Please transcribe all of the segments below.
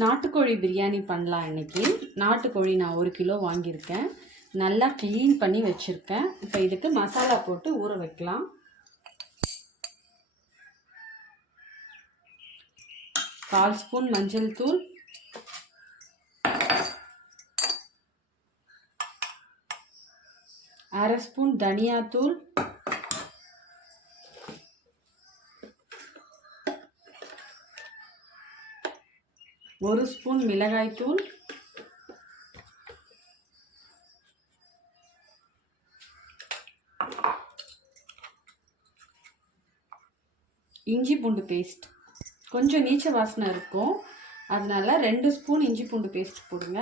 நாட்டுக்கோழி பிரியாணி பண்ணலாம் இன்றைக்கி நாட்டுக்கோழி நான் ஒரு கிலோ வாங்கியிருக்கேன். நல்லா க்ளீன் பண்ணி வச்சுருக்கேன். இப்போ இதுக்கு மசாலா போட்டு ஊற வைக்கலாம். கால் ஸ்பூன் மஞ்சள் தூள். அரை ஸ்பூன் தனியாத்தூள். ஒரு ஸ்பூன் மிளகாய்த்தூள் இஞ்சி பூண்டு பேஸ்ட். கொஞ்சம் நீச்ச வாசனை இருக்கும். அதனால் ரெண்டு ஸ்பூன் இஞ்சி பூண்டு பேஸ்ட் போடுங்க.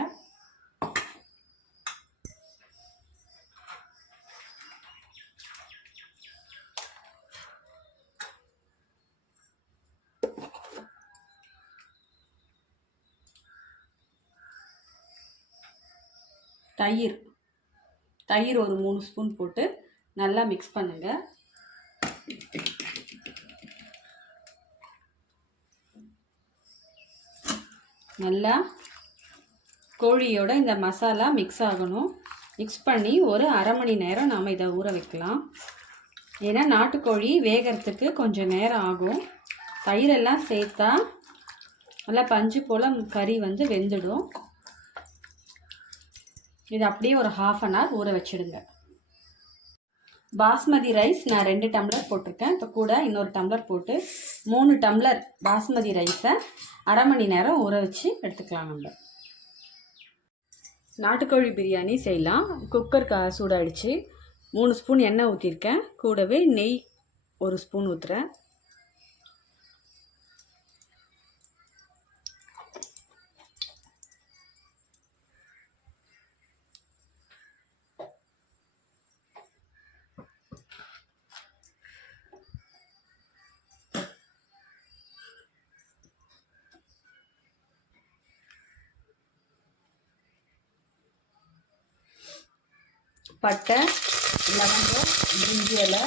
தயிர். தயிர் ஒரு மூணு ஸ்பூன் போட்டு நல்லா மிக்ஸ் பண்ணுங்கள் நல்லா கோழியோட இந்த மசாலா மிக்ஸ் ஆகணும். மிக்ஸ் பண்ணி ஒரு அரை மணி நேரம் நாம் இதை ஊற வைக்கலாம். ஏன்னா நாட்டுக்கோழி வேகிறதுக்கு கொஞ்சம் நேரம் ஆகும். தயிரெல்லாம் சேர்த்தா நல்லா பஞ்சு போல் கறி வந்து வெந்துடும். இது அப்படியே ஒரு ஹாஃப் அன் ஹவர் ஊற வச்சிடுங்க. பாஸ்மதி ரைஸ் நான் ரெண்டு டம்ளர் போட்டிருக்கேன். இப்போ கூட இன்னொரு டம்ளர் போட்டு மூணு டம்ளர் பாஸ்மதி ரைஸை அரை மணி நேரம் ஊற வச்சு எடுத்துக்கலாம் நம்ம. நாட்டுக்கோழி பிரியாணி செய்யலாம். குக்கர் கா சூடாயிடுச்சு. மூணு ஸ்பூன் எண்ணெய் ஊற்றிருக்கேன் கூடவே நெய் ஒரு ஸ்பூன் ஊற்றுறேன் பட்டை லவங்கம் இஞ்சி இலை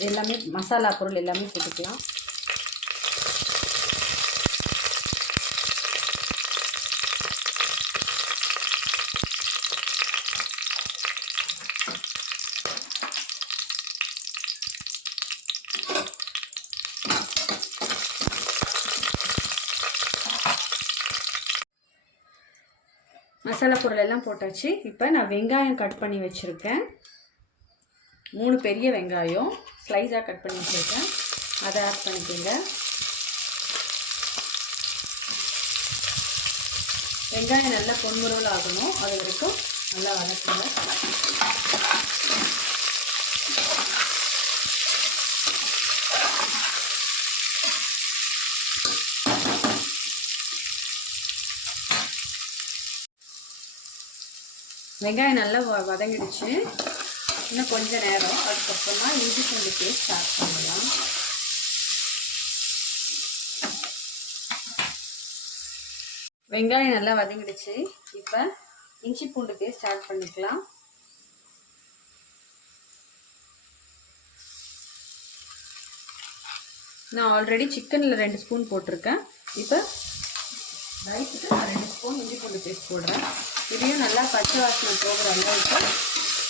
எல்லாமே மசாலா பொருள் எல்லாமே போட்டுக்கலாம் மசாலா பொருள் எல்லாம் போட்டாச்சு. இப்போ நான் வெங்காயம் கட் பண்ணி வச்சுருக்கேன். மூணு பெரிய வெங்காயம் ஸ்லைஸாக கட் பண்ணி வச்சுருக்கேன். அதை ஆட் பண்ணிக்கோங்க. வெங்காயம் நல்லா பொன்முறவில் ஆகணும் அது வரைக்கும் நல்லா வளர்த்துங்க வெங்காயம் நல்லா வ வதங்கிடுச்சு. இன்னும் கொஞ்ச நேரம். அதுக்கப்புறமா இஞ்சி பூண்டு பேஸ்ட் ஸ்டார்ட் பண்ணலாம். வெங்காயம் நல்லா வதங்கிடுச்சு. இப்போ இஞ்சி பூண்டு பேஸ்ட் ஸ்டார்ட் பண்ணிக்கலாம். நான் ஆல்ரெடி சிக்கனில் ரெண்டு ஸ்பூன் போட்டிருக்கேன். இப்போ ரைஸுக்கு நான் ரெண்டு ஸ்பூன் இஞ்சி பூண்டு பேஸ்ட் போடுறேன். இதையும் நல்லா பச்சை வாசனை போகிற அளவுக்கு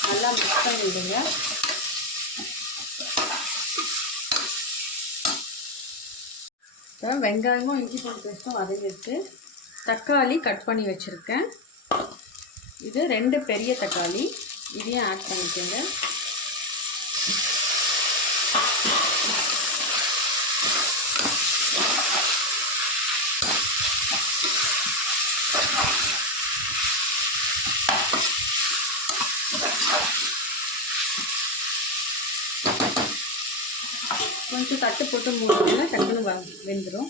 நல்லா மிக்ஸ் பண்ணிவிடுங்க இப்போ வெங்காயமும் இஞ்சி பூண்டு பேஸ்ட்டும் வதங்கிட்டு தக்காளி கட் பண்ணி வச்சுருக்கேன். இது ரெண்டு பெரிய தக்காளி. இதையும் ஆட் பண்ணிக்கோங்க. கொஞ்சம் தட்டு போட்டு மூணுங்க டக்குன்னு வ வெந்துடும்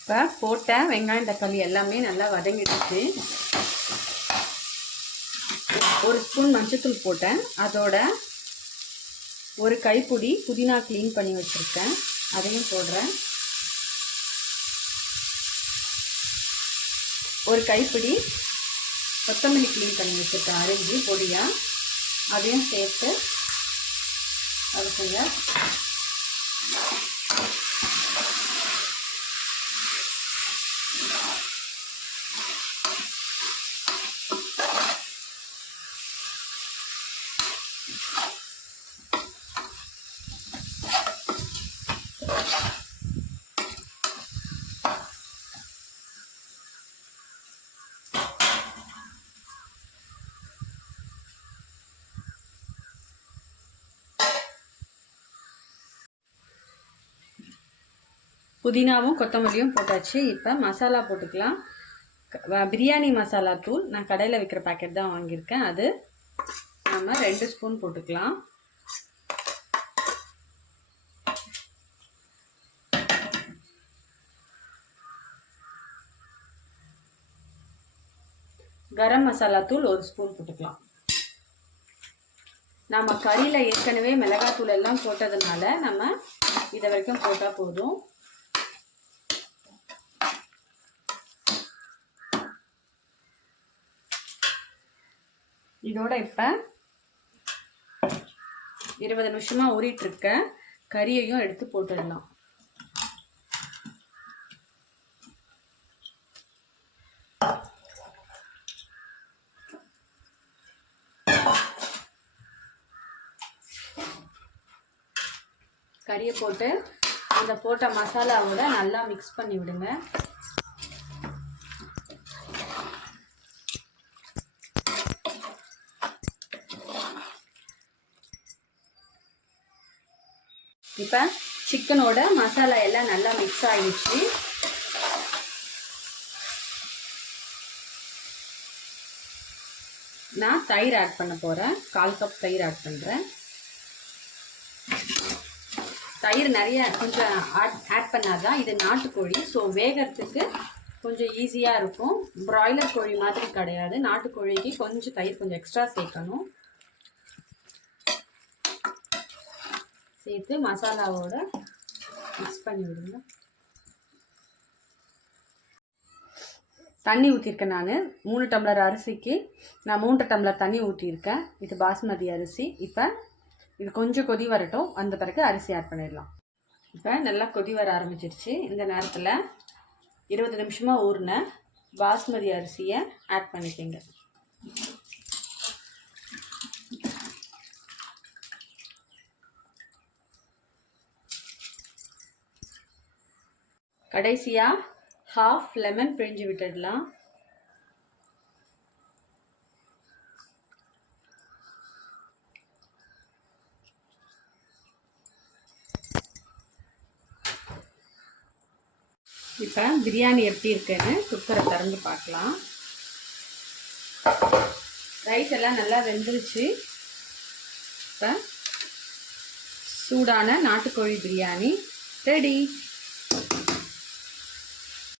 இப்போ போட்ட வெங்காயம் தக்காளி எல்லாமே நல்லா வதங்கிடுச்சு. ஒரு ஸ்பூன் மஞ்சத்தூள் போட்டேன். அதோட ஒரு கைப்பிடி புதினா க்ளீன் பண்ணி வச்சுருக்கேன். அதையும் போடுறேன். ஒரு கைப்பிடி கொத்தமல்லி க்ளீன் பண்ணி வச்சுருக்கேன் அரிஞ்சு பொடியாக அதையும் சேர்த்து அதுக்குங்க Thank புதினாவும் கொத்தமல்லியும் போட்டாச்சு. இப்போ மசாலா போட்டுக்கலாம். பிரியாணி மசாலா தூள் நான் கடையில் விற்கிற பாக்கெட் தான் வாங்கியிருக்கேன். அது நம்ம ரெண்டு ஸ்பூன் போட்டுக்கலாம். கரம் மசாலா தூள் ஒரு ஸ்பூன் போட்டுக்கலாம். நம்ம கறியில் ஏற்கனவே மிளகாத்தூள் எல்லாம் போட்டதுனால நம்ம இதை வரைக்கும் போட்டால் போதும். இதோட இப்போ இருபது நிமிஷமா ஊறிட்டு இருக்க கறியையும் எடுத்து போட்டுடலாம். கறியை போட்டு அந்த போட்ட மசாலாவோட நல்லா மிக்ஸ் பண்ணி விடுங்க இப்போ சிக்கனோட மசாலா எல்லாம் நல்லா மிக்ஸ் ஆகிடுச்சு நான் தயிர் ஆட் பண்ண போகிறேன் கால் கப் தயிர் ஆட் பண்ணுறேன் தயிர் நிறைய கொஞ்சம் ஆட் ஆட் பண்ணாதான் இது நாட்டுக்கோழி. ஸோ வேகிறதுக்கு கொஞ்சம் ஈஸியாக இருக்கும். பிராய்லர் கோழி மாதிரி கிடையாது. நாட்டுக்கோழிக்கு கொஞ்சம் தயிர் கொஞ்சம் எக்ஸ்ட்ரா சேர்க்கணும். சேர்த்து மசாலாவோட மிக்ஸ் பண்ணி விடுங்க. தண்ணி ஊற்றிருக்கேன் நான். மூணு டம்ளர் அரிசிக்கு நான் மூன்று டம்ளர் தண்ணி ஊற்றியிருக்கேன் இது பாஸ்மதி அரிசி. இப்போ இது கொஞ்சம் கொதி வரட்டும். அந்த பிறகு அரிசி ஆட் பண்ணிடலாம். இப்போ நல்லா கொதி வர ஆரம்பிச்சிருச்சு. இந்த நேரத்தில் இருபது நிமிஷமாக ஊறின பாஸ்மதி அரிசியை ஆட் பண்ணிக்கோங்க. கடைசியாக ஹாஃப் லெமன் பிழிஞ்சு விட்டுடலாம். இப்போ பிரியாணி எப்படி இருக்குன்னு குக்கரை திறந்து பார்க்கலாம். ரைஸ் எல்லாம் நல்லா வெந்துருச்சு. இப்போ சூடான நாட்டுக்கோழி பிரியாணி. ரெடி